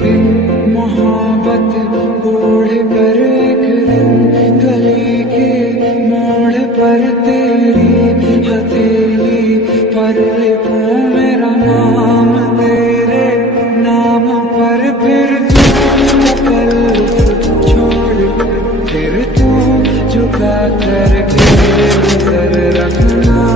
दिन मोहब्बत ओढ़ कर एक दिन गली के मोड़ पर तेरी हथेली पर लिखूं मेरा नाम तेरे नाम पर। फिर तू तकल्लुफ़ छोड़ कर फिर तू झुका करके नजर रखना।